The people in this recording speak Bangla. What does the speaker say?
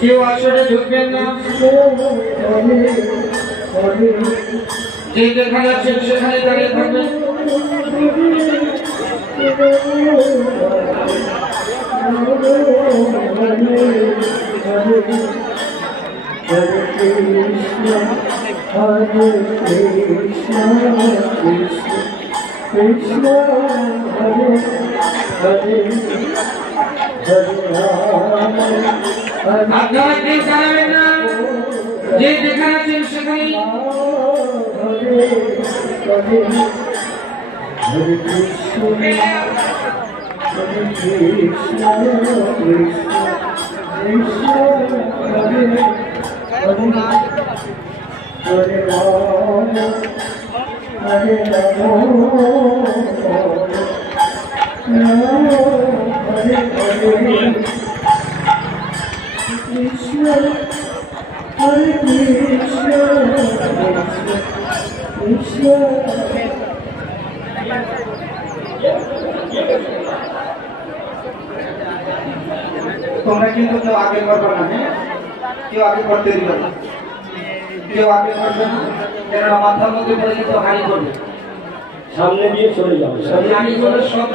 কেউ আসলে ঢুকবেন না, যে যেখানে আছেন সেখানে দাঁড়িয়ে থাকবেন। আপনারা কেউ দাঁড়াবেন না, যে যেখানে আছেন সেখানে। হরে কৃষ্ণ কৃষ্ণ হরে হরে হরে রাম হরে রাম হরে হরে কৃষ্ণ হরে কৃষ্ণ কৃষ্ণ। তোমরা কিন্তু কেউ আগে করবে না, হ্যাঁ, কেউ আগে করতে দিবে না, কেউ আগে করবে না, কেন মাথার মধ্যে পড়ে কিন্তু হারি করবে, সামনে দিয়ে চলে যাবে, হারি করলে সব